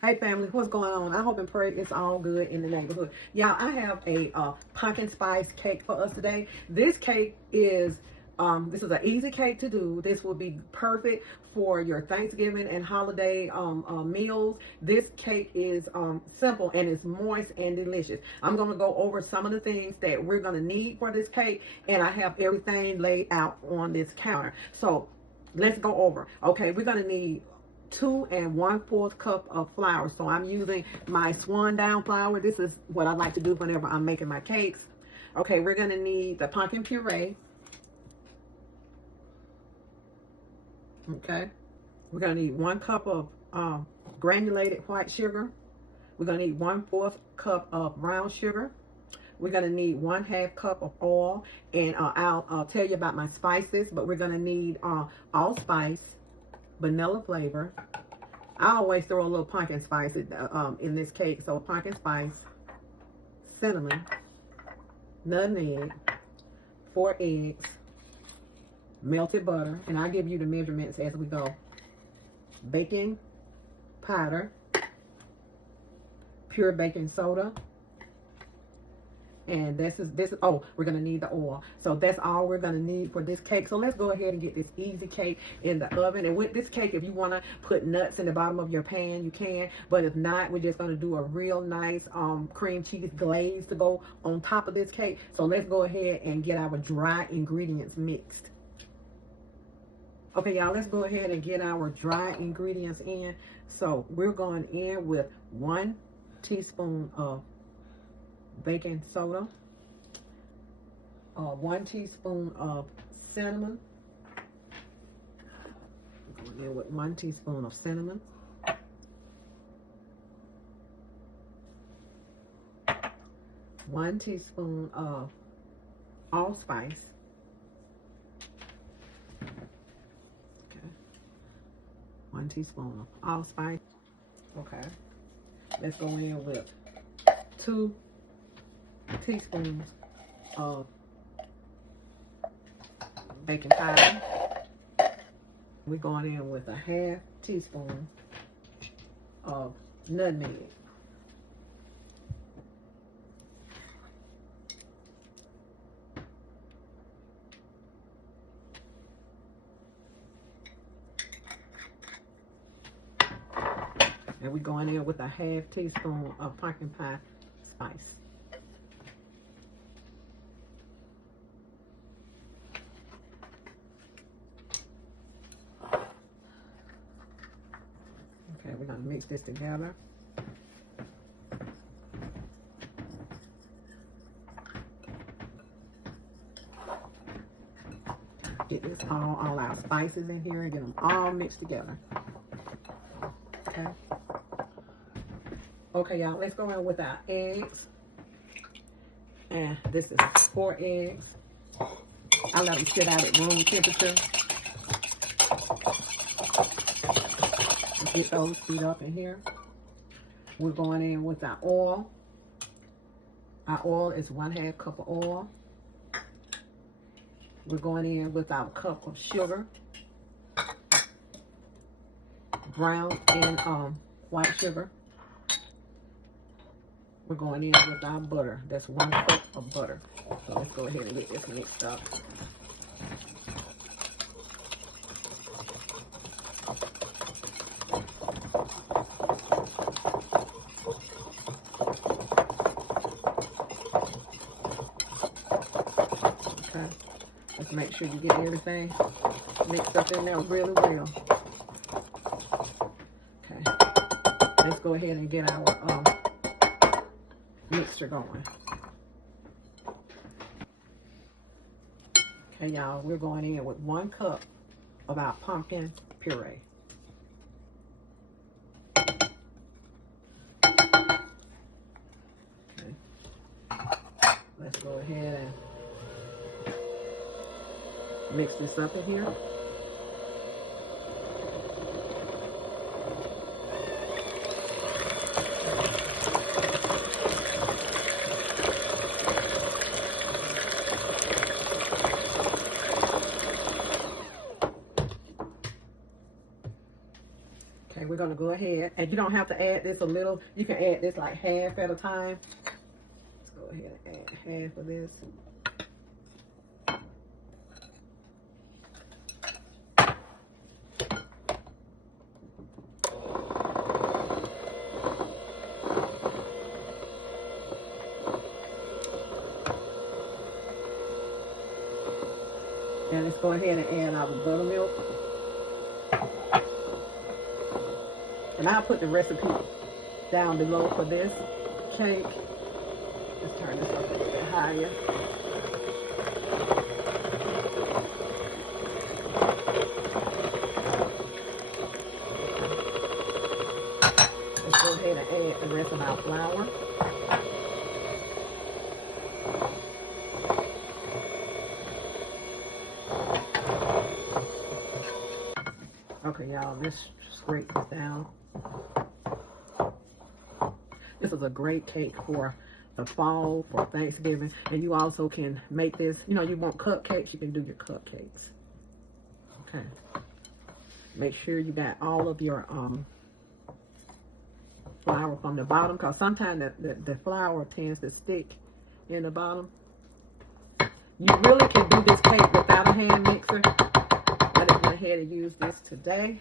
Hey family, what's going on? I hope and pray it's all good in the neighborhood. Y'all, I have a pumpkin spice cake for us today. This cake is, this is an easy cake to do. This will be perfect for your Thanksgiving and holiday meals. This cake is simple and it's moist and delicious. I'm going to go over some of the things that we're going to need for this cake, and I have everything laid out on this counter. So let's go over. Okay, we're going to need 2 1/4 cup of flour. So I'm using my swan down flour. This is what I like to do whenever I'm making my cakes. Okay, we're going to need the pumpkin puree. Okay, we're going to need 1 cup of granulated white sugar. We're going to need 1/4 cup of brown sugar. We're going to need 1/2 cup of oil, and I'll tell you about my spices, but we're going to need allspice, vanilla flavor. I always throw a little pumpkin spice in this cake. So pumpkin spice, cinnamon, nutmeg, 4 eggs, melted butter, and I'll give you the measurements as we go. Baking powder, pure baking soda, and this is oh, we're gonna need the oil. So that's all we're gonna need for this cake. So let's go ahead and get this easy cake in the oven. And with this cake, if you want to put nuts in the bottom of your pan, you can, but if not, we're just gonna do a real nice cream cheese glaze to go on top of this cake. So let's go ahead and get our dry ingredients mixed. Okay, y'all, let's go ahead and get our dry ingredients in. So we're going in with 1 teaspoon of baking soda, 1 teaspoon of cinnamon. Going in with 1 teaspoon of cinnamon, 1 teaspoon of allspice. Okay, 1 teaspoon of allspice. Okay, let's go in with 2 teaspoons of baking powder. We're going in with a 1/2 teaspoon of nutmeg. And we're going in with a 1/2 teaspoon of pumpkin pie spice. Okay, we're going to mix this together. Get this all our spices in here and get them all mixed together. Okay. Okay, y'all, let's go in with our eggs. And this is 4 eggs. I let them sit out at room temperature. Get those beat up in here. We're going in with our oil. Our oil is 1/2 cup of oil. We're going in with our cup of sugar, brown and white sugar. We're going in with our butter. That's 1 cup of butter. So let's go ahead and get this mixed up. Okay, let's make sure you get everything mixed up in there really well. Okay, let's go ahead and get our mixture going. Okay, y'all, we're going in with 1 cup of our pumpkin puree. Okay, let's go ahead and mix this up in here. Okay, we're going to go ahead, and you don't have to add this a little. You can add this like half at a time. Let's go ahead and add half of this. And let's go ahead and add our buttermilk. And I'll put the recipe down below for this cake. Let's turn this up a little bit higher. Let's go ahead and add the rest of our flour. Okay, y'all, let's scrape this down. This is a great cake for the fall, for Thanksgiving. And you also can make this, you know, you want cupcakes, you can do your cupcakes. Okay. Make sure you got all of your flour from the bottom, because sometimes the flour tends to stick in the bottom. You really can do this cake without a hand mixer. I just went ahead and use this today.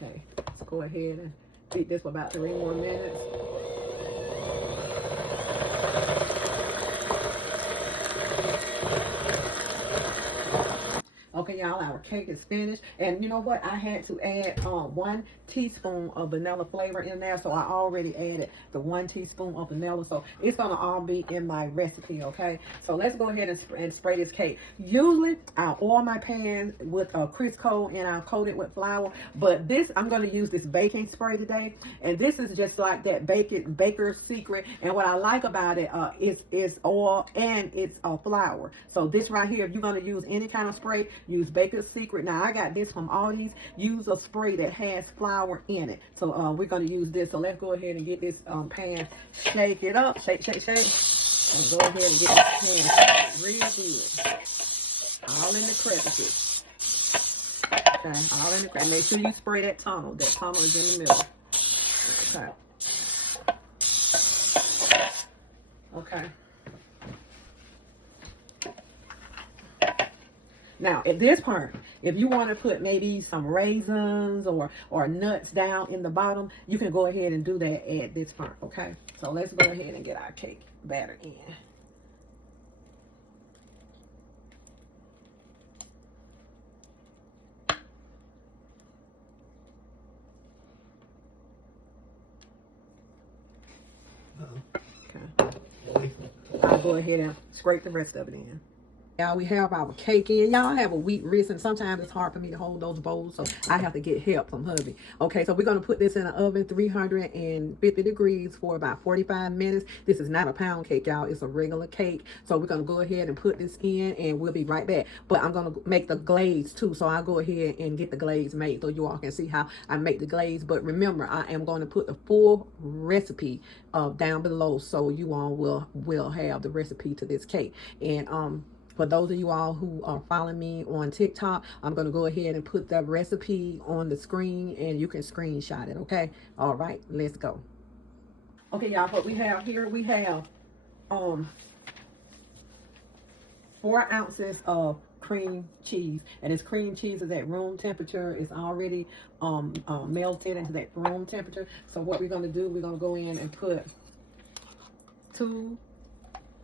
Okay, let's go ahead and beat this for about 3 more minutes. Okay, y'all, our cake is finished. And you know what? I had to add 1 teaspoon of vanilla flavor in there. So I already added the 1 teaspoon of vanilla. So it's going to all be in my recipe, okay? So let's go ahead and spray this cake. Usually, I'll oil my pan with Crisco and I'll coat it with flour. But this, I'm going to use this baking spray today. And this is just like that baker's secret. And what I like about it is oil and it's flour. So this right here, if you're going to use any kind of spray, use Baker's Secret. Now, I got this from Aldi's. Use a spray that has flour in it. So, we're going to use this. So, let's go ahead and get this pan. Shake it up. Shake, shake, shake. And go ahead and get this pan real good. All in the crevices. Okay, all in the crevices. Make sure you spray that tunnel. That tunnel is in the middle. Okay. Okay. Now, at this part, if you want to put maybe some raisins or nuts down in the bottom, you can go ahead and do that at this part, okay? So let's go ahead and get our cake batter in. Okay. I'll go ahead and scrape the rest of it in. Y'all, we have our cake in. Y'all have a weak wrist, and sometimes it's hard for me to hold those bowls, so I have to get help from hubby. Okay, so we're going to put this in the oven, 350 degrees for about 45 minutes. This is not a pound cake, y'all. It's a regular cake. So we're going to go ahead and put this in, and we'll be right back. But I'm going to make the glaze, too, so I'll go ahead and get the glaze made so you all can see how I make the glaze. But remember, I am going to put the full recipe down below, so you all will have the recipe to this cake. And for those of you all who are following me on TikTok, I'm going to go ahead and put the recipe on the screen and you can screenshot it, okay? All right, let's go. Okay, y'all, what we have here, we have 4 ounces of cream cheese. And this cream cheese is at room temperature. It's already melted into that room temperature. So what we're going to do, we're going to go in and put 2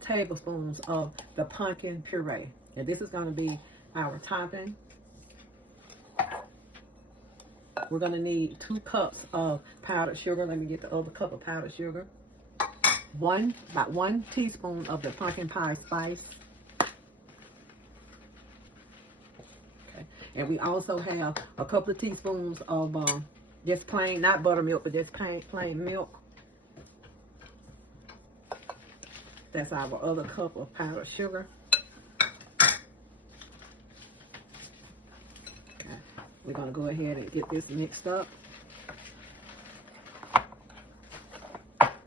tablespoons of the pumpkin puree. And this is going to be our topping. We're going to need 2 cups of powdered sugar. Let me get the other cup of powdered sugar. About 1 teaspoon of the pumpkin pie spice. Okay. And we also have a couple of teaspoons of just plain, not buttermilk, but just plain milk. That's our other cup of powdered sugar. Okay. We're going to go ahead and get this mixed up.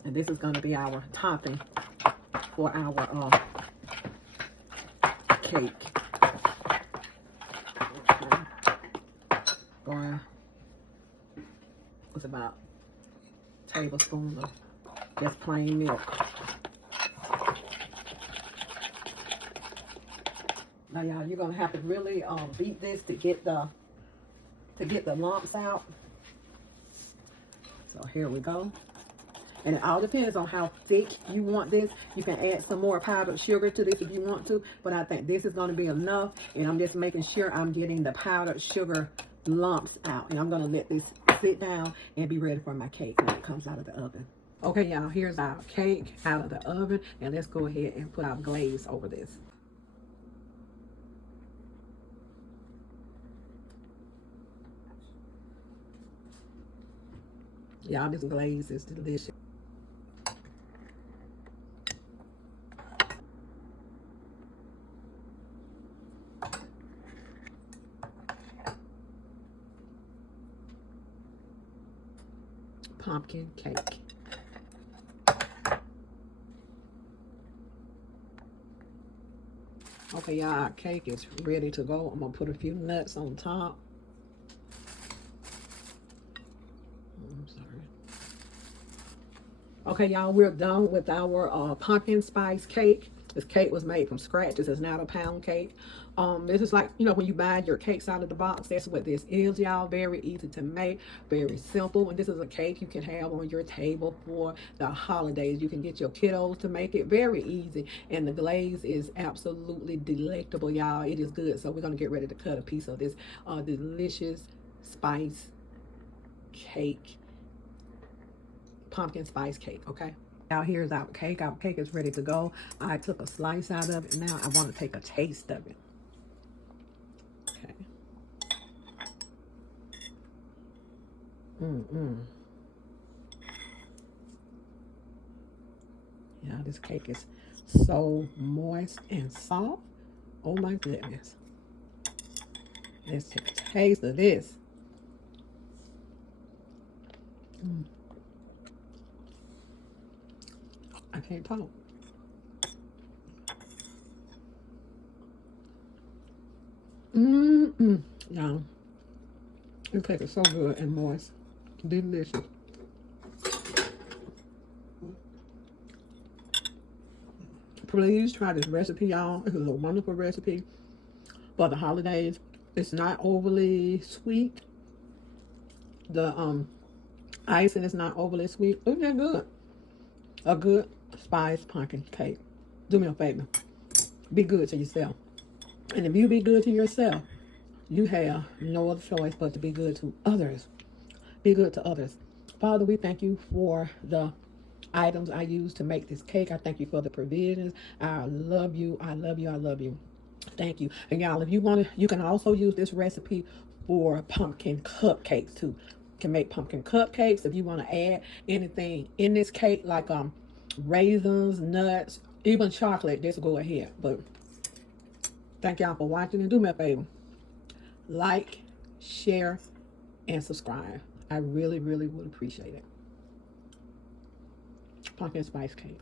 And this is going to be our topping for our cake. Okay. tablespoon of just plain milk. Now, y'all, you're gonna have to really beat this to get the lumps out. So here we go. And it all depends on how thick you want this. You can add some more powdered sugar to this if you want to, but I think this is going to be enough. And I'm just making sure I'm getting the powdered sugar lumps out. And I'm going to let this sit down and be ready for my cake when it comes out of the oven. Okay, y'all, here's our cake out of the oven. And let's go ahead and put our glaze over this. Y'all, this glaze is delicious. Pumpkin cake. Okay, y'all, our cake is ready to go. I'm gonna put a few nuts on top. I'm sorry. Okay, y'all, we're done with our pumpkin spice cake. This cake was made from scratch. This is not a pound cake. This is like, you know, when you buy your cakes out of the box, that's what this is, y'all. Very easy to make, very simple. And this is a cake you can have on your table for the holidays. You can get your kiddos to make it. Very easy. And the glaze is absolutely delectable, y'all. It is good. So we're going to get ready to cut a piece of this delicious spice cake. Pumpkin spice cake, okay? Now here's our cake. Our cake is ready to go. I took a slice out of it. Now I want to take a taste of it. Okay. Yeah, this cake is so moist and soft. Oh my goodness. Let's take a taste of this. I can't talk. Y'all, this cake is so good and moist. Delicious. Please try this recipe, y'all. This is a wonderful recipe for the holidays. It's not overly sweet. The icing is not overly sweet. It's just good. A good spice pumpkin cake. Do me a favor. Be good to yourself. And if you be good to yourself, you have no other choice but to be good to others. Be good to others. Father, we thank you for the items I use to make this cake. I thank you for the provisions. I love you. I love you. I love you. Thank you. And y'all, if you want to, you can also use this recipe for pumpkin cupcakes too. You can make pumpkin cupcakes if you want to add anything in this cake, like raisins, nuts, even chocolate. Just go ahead. But thank y'all for watching, and do me a favor. Like, share, and subscribe. I really, really would appreciate it. Pumpkin spice cake.